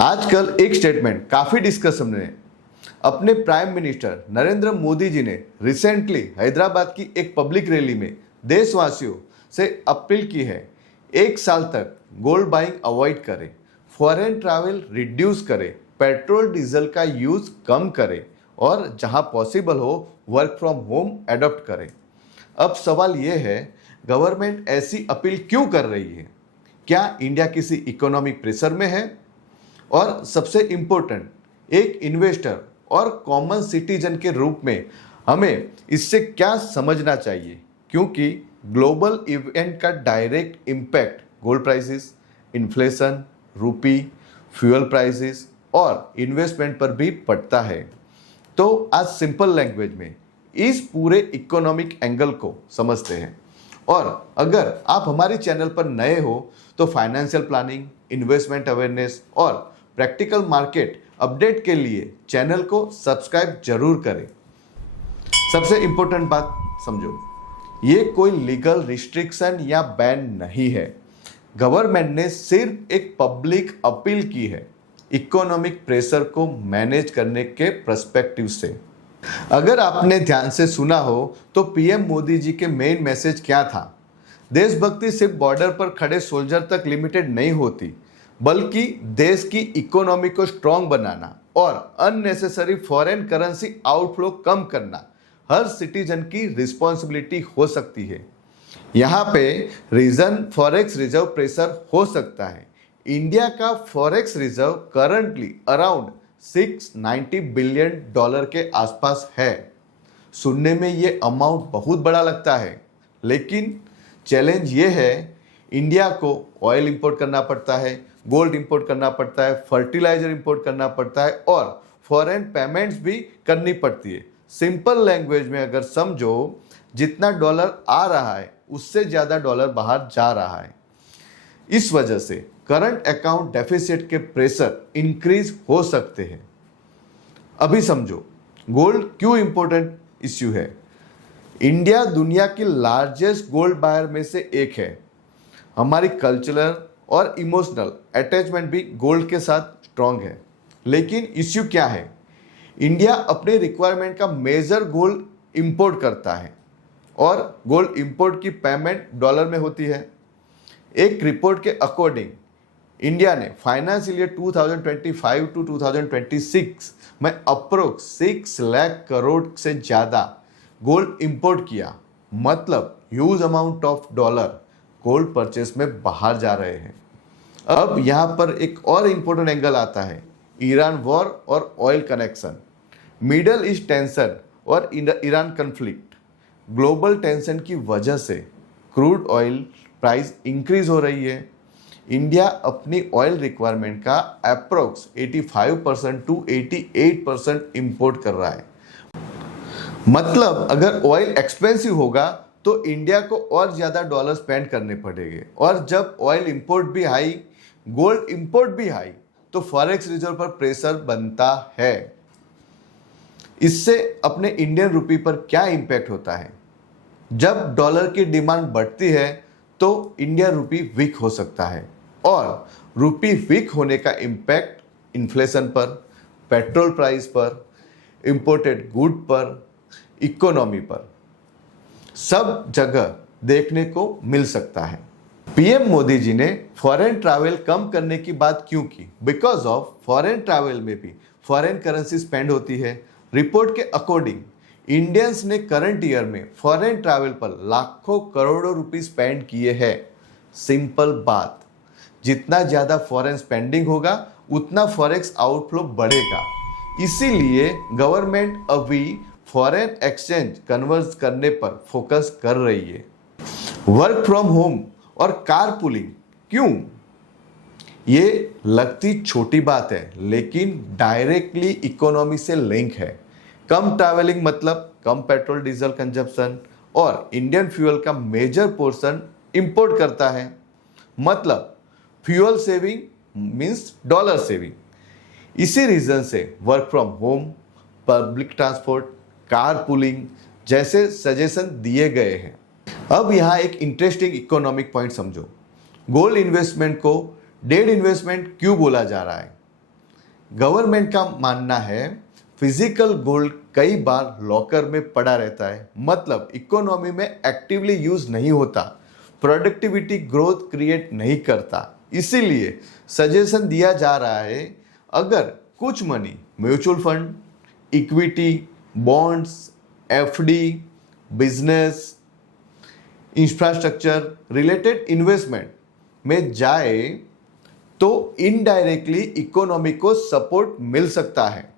आजकल एक स्टेटमेंट काफी डिस्कशन में अपने प्राइम मिनिस्टर नरेंद्र मोदी जी ने रिसेंटली हैदराबाद की एक पब्लिक रैली में देशवासियों से अपील की है, 1 साल तक गोल्ड बाइंग अवॉइड करें, फॉरेन ट्रैवल रिड्यूस करें, पेट्रोल डीजल का यूज कम करें और जहां पॉसिबल हो वर्क फ्रॉम होम एडॉप्ट करें। अब सवाल यह है, गवर्नमेंट ऐसी अपील क्यों कर रही है? क्या इंडिया किसी इकोनॉमिक प्रेशर में है? और सबसे इम्पोर्टेंट, एक इन्वेस्टर और कॉमन सिटीजन के रूप में हमें इससे क्या समझना चाहिए, क्योंकि ग्लोबल इवेंट का direct impact gold prices, inflation, रूपी, फ्यूल प्राइसेस और इन्वेस्टमेंट पर भी पड़ता है। तो आज सिंपल लैंग्वेज में इस पूरे इकोनॉमिक एंगल को समझते हैं। और अगर आप हमारे चैनल पर नए हो तो फाइनेंशियल प्लानिंग, इन्वेस्टमेंट अवेयरनेस और प्रैक्टिकल मार्केट अपडेट के लिए चैनल को सब्सक्राइब जरूर करें। सबसे इंपॉर्टेंट बात समझो, ये कोई लीगल रिस्ट्रिक्शन या बैन नहीं है। गवर्नमेंट ने सिर्फ एक पब्लिक अपील की है, इकोनॉमिक प्रेशर को मैनेज करने के पर्सपेक्टिव से। अगर आपने ध्यान से सुना हो तो पीएम मोदी जी के मेन मैसेज क्या था? देशभक्ति सिर्फ बॉर्डर पर खड़े सोल्जर तक लिमिटेड नहीं होती, बल्कि देश की इकोनॉमी को स्ट्रांग बनाना और अननेसेसरी फॉरेन करेंसी आउटफ्लो कम करना हर सिटीजन की रिस्पॉन्सिबिलिटी हो सकती है। यहाँ पे रीजन फॉरेक्स रिजर्व प्रेशर हो सकता है। इंडिया का forex reserve currently around $690 billion के आसपास है। सुनने में ये अमाउंट बहुत बड़ा लगता है, लेकिन चैलेंज ये है, इंडिया को ऑयल इंपोर्ट करना पड़ता है, गोल्ड इंपोर्ट करना पड़ता है, फर्टिलाइजर इंपोर्ट करना पड़ता है और फॉरेन पेमेंट्स भी करनी पड़ती है। सिंपल लैंग्वेज में अगर समझो, जितना डॉलर आ रहा है उससे ज़्यादा डॉलर बाहर जा रहा है। इस वजह से करंट अकाउंट डेफिसिट के प्रेशर इंक्रीज हो सकते हैं। अभी समझो, गोल्ड क्यों इंपॉर्टेंट इश्यू है। इंडिया दुनिया की लार्जेस्ट गोल्ड बायर में से एक है। हमारी कल्चरल और इमोशनल अटैचमेंट भी गोल्ड के साथ स्ट्रांग है। लेकिन इश्यू क्या है? इंडिया अपने रिक्वायरमेंट का मेजर गोल्ड इंपोर्ट करता है और गोल्ड इंपोर्ट की पेमेंट डॉलर में होती है। एक रिपोर्ट के अकॉर्डिंग इंडिया ने फाइनेंशियल ईयर 2025 टू 2026 में अप्रोक्स 6 लाख करोड़ से ज़्यादा गोल्ड इंपोर्ट किया। मतलब huge amount of dollar gold purchase में बाहर जा रहे हैं। अब यहाँ पर एक और इम्पोर्टेंट एंगल आता है, ईरान वॉर और oil connection. Middle east tension और ईरान कन्फ्लिक्ट, ग्लोबल टेंशन की वजह से क्रूड ऑयल प्राइस इंक्रीज हो रही है। इंडिया अपनी ऑयल रिक्वायरमेंट का अप्रोक्स 85% टू 88% इंपोर्ट कर रहा है। मतलब अगर ऑयल एक्सपेंसिव होगा तो इंडिया को और ज़्यादा डॉलर स्पेंड करने पड़ेंगे, और जब ऑयल इंपोर्ट भी हाई, गोल्ड इंपोर्ट भी हाई, तो फॉरेक्स रिजर्व पर प्रेशर बनता है। इससे अपने इंडियन रुपी पर क्या इम्पैक्ट होता है? जब डॉलर की डिमांड बढ़ती है तो इंडियन रुपी वीक हो सकता है, और रुपी वीक होने का इम्पैक्ट इन्फ्लेशन पर, पेट्रोल प्राइस पर, इंपोर्टेड गुड पर, इकोनॉमी पर, सब जगह देखने को मिल सकता है। पीएम मोदी जी ने फॉरेन ट्रैवल कम करने की बात क्यों की? बिकॉज ऑफ फॉरेन ट्रैवल में भी फॉरेन करेंसी स्पेंड होती है। रिपोर्ट के अकॉर्डिंग इंडियंस ने करंट ईयर में फॉरेन ट्रैवल पर लाखों करोड़ों रुपए स्पेंड किए हैं। सिंपल बात, जितना ज़्यादा फॉरेन स्पेंडिंग होगा उतना फॉरेक्स आउटफ्लो बढ़ेगा। इसीलिए गवर्नमेंट अभी फॉरेन एक्सचेंज कन्वर्ट करने पर फोकस कर रही है। वर्क फ्रॉम होम और कार पुलिंग क्यों? ये लगती छोटी बात है, लेकिन डायरेक्टली इकोनॉमी से लिंक है। कम ट्रैवलिंग मतलब कम पेट्रोल डीजल कंजप्शन, और इंडियन फ्यूल का मेजर पोर्शन इंपोर्ट करता है। मतलब fuel saving means dollar saving. इसी रीजन से work from home, public transport, car pulling जैसे सजेशन दिए गए हैं। अब यहाँ एक इंटरेस्टिंग इकोनॉमिक पॉइंट समझो। गोल्ड इन्वेस्टमेंट को डेड इन्वेस्टमेंट क्यों बोला जा रहा है? गवर्नमेंट का मानना है फिजिकल गोल्ड कई बार लॉकर में पड़ा रहता है, मतलब इकोनॉमी में एक्टिवली यूज नहीं होता, प्रोडक्टिविटी ग्रोथ क्रिएट नहीं करता। इसीलिए सजेशन दिया जा रहा है अगर कुछ money mutual fund, equity, bonds, FD, business, infrastructure related investment में जाए तो इनडायरेक्टली इकोनॉमी को सपोर्ट मिल सकता है।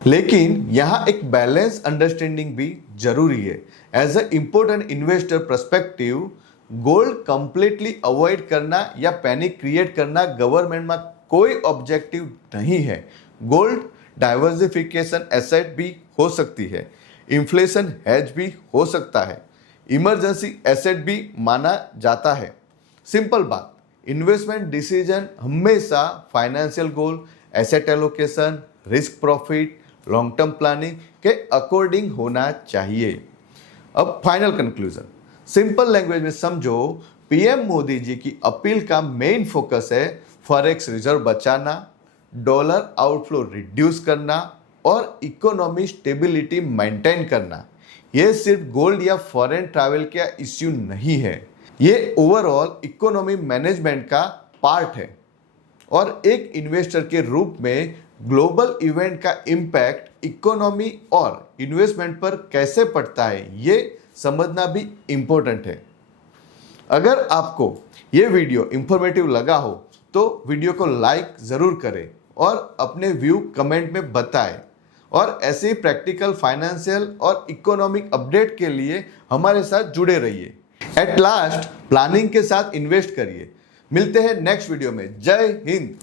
लेकिन यहाँ एक बैलेंस अंडरस्टैंडिंग भी जरूरी है। As a important investor perspective, gold completely avoid करना या पैनिक क्रिएट करना गवर्नमेंट में कोई ऑब्जेक्टिव नहीं है। गोल्ड डाइवर्सिफिकेशन एसेट भी हो सकती है, इन्फ्लेशन हेज भी हो सकता है, इमरजेंसी एसेट भी माना जाता है। सिंपल बात, इन्वेस्टमेंट डिसीजन हमेशा financial goal, asset allocation, risk profit, long term planning के अकॉर्डिंग होना चाहिए। अब फाइनल कंक्लूजन, सिंपल लैंग्वेज में समझो, पीएम मोदी जी की अपील का मेन फोकस है फॉरेक्स रिजर्व बचाना, डॉलर आउटफ्लो रिड्यूस करना और इकोनॉमी स्टेबिलिटी मेंटेन करना। ये सिर्फ गोल्ड या फॉरेन ट्रैवल का इश्यू नहीं है, ये ओवरऑल इकोनॉमी मैनेजमेंट का पार्ट है। और एक इन्वेस्टर के रूप में ग्लोबल इवेंट का इम्पैक्ट इकोनॉमी और इन्वेस्टमेंट पर कैसे पड़ता है, ये समझना भी इम्पोर्टेंट है। अगर आपको ये वीडियो इंफॉर्मेटिव लगा हो तो वीडियो को लाइक ज़रूर करें और अपने व्यू कमेंट में बताएं। और ऐसे ही प्रैक्टिकल फाइनेंशियल और इकोनॉमिक अपडेट के लिए हमारे साथ जुड़े रहिए। एट लास्ट प्लानिंग के साथ इन्वेस्ट करिए। मिलते हैं नेक्स्ट वीडियो में। जय हिंद।